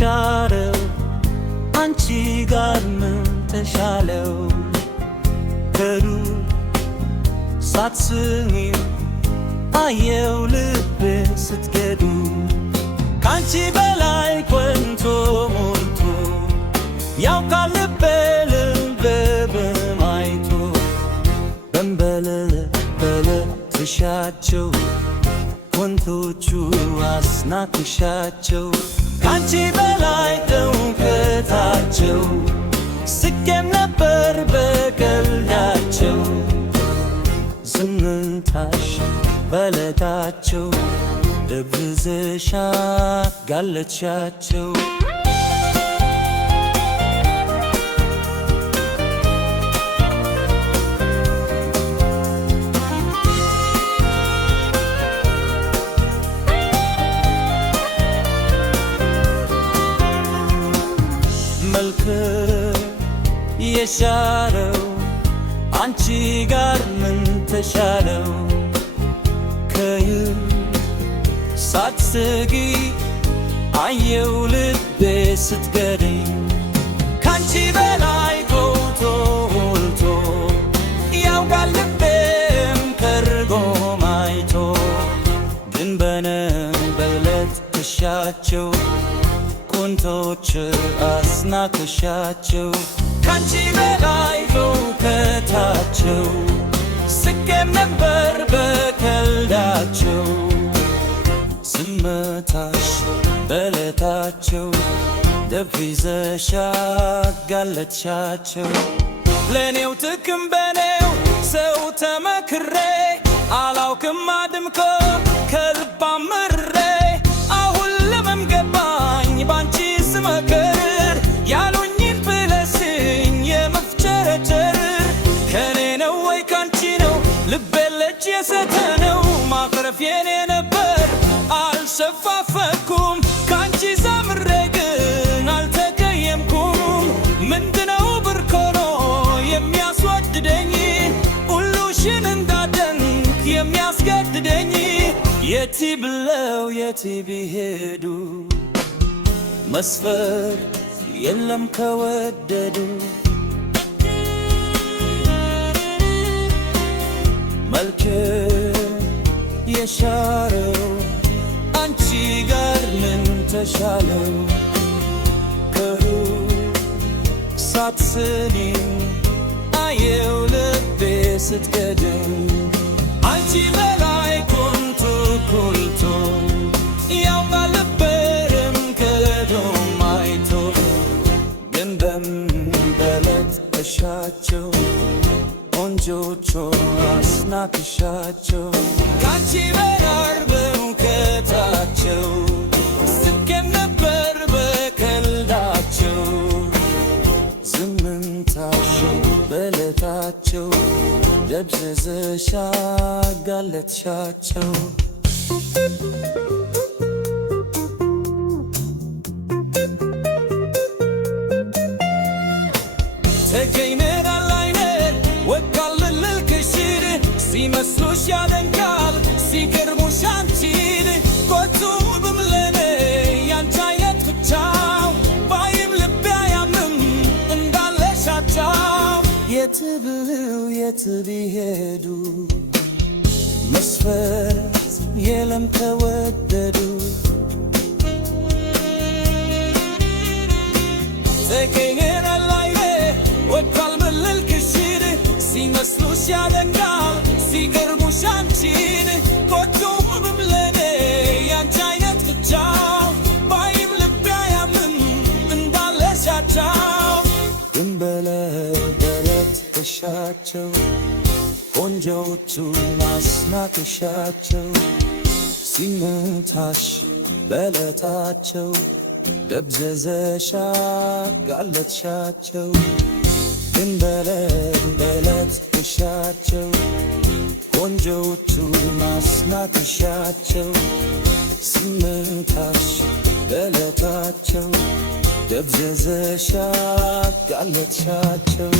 የሻረው አንቺ ጋር ምን ተሻለው? ከሩቅ ሳትስሚው አየው ልቤ ስትገዱ ካንቺ በላይ ቆንቶ ሞልቶ ያውቃል ልቤ ልብህን አይቶ በንበለለ ትሻቸው ወንቶቹ አስናቅሻቸው ካንቺ በላይ እውቀታቸው ስቄም ነበር በቀልዳቸው ዝምታሽ በለታቸው ደብዝዘሽ አጋለጥሻቸው መልክ የሻረው አንቺ ጋር ምን ተሻለው? ከይር ሳትስጊ አየው ልቤ ስትገድኝ ካንቺ በላይ ቆንቶ ሞልቶ ያውቃል ልቤም ከርጎም አይቶ ግን በነበለት ትሻቸው ቆንቶች አስናቅሻቸው ካንቺ በላይ እውቀታቸው ስቄም ነበር በቀልዳቸው ዝምታሽ በለታቸው ደብዝዘሽ አጋለጥሻቸው ለኔው ጥቅም በኔው ሰው ተመክሬ አላውቅም አድምቆ ከልብ አመርሬ አሁን ለመምገባኝ ባንቺ ስመክር ያሉኝን ብለሽኝ የመፍጨረጨር ከኔ ነው ወይ ካንቺ ነው ልቤ ለእጅ የሰተነው ማክረፍ የኔ ነበር አልሸፋፈኩም ካንቺ ዘምሬ ግን አልተቀየምኩም ምንድነው ብርኮኖ የሚያስወድደኝ ሁሉሽን እንዳደንቅ የሚያስገድደኝ የቲ ብለው የቲ ቢሄዱ መስፈርት የለም ከወደዱ መልክ የሻረው አንቺ ጋር ምን ተሻለው? ከሩቅ ሳትስሚው አየው ልቤ ስትገድኝ አንቺ በላይ ቆንቶ ኮልቶ ያውቃል ልቤም ከርጎም አይቶ ግን በንበለት እሻቸው ቆንጆቹ አስናቅሻቸው ካንቺ በላይ በእውቀታቸው ስቄም ነበር በቀልዳቸው ዝምታሽ በለታቸው ደብዝዘሽ አጋለጥሻቸው ሲመስሉሽ ያደንቃል ሲገርሙሽ አንቺን ቆጡብም ለኔ ያንቺ አይነት ብቻው ባይም ልቤ አያምንም እንዳለሻቸው የት ብለው የት ቢሄዱ መስፈርት የለም ከወደዱ ተገኘን አላይኔ ወድቋል ምልልክሽን ሲመስሉሽ ያደንቃል ሲገርሙሽ አንቺን ቆጡብም ለኔ ያንቺ አይነት ብቻ ባይም ልቤ አያምንም እንዳለሻቸው ግን በለት እሻቸው ቆንጆቹን አስናቅሻቸው ሲመታሽ በለታቸው ደብዝዘሽ አጋለጥሻቸው ግን በለት እሻቸው ቆንጆቹን አስናቅሻቸው ሲመታሽ በለታቸው ደብዝዘሽ አጋለጥሻቸው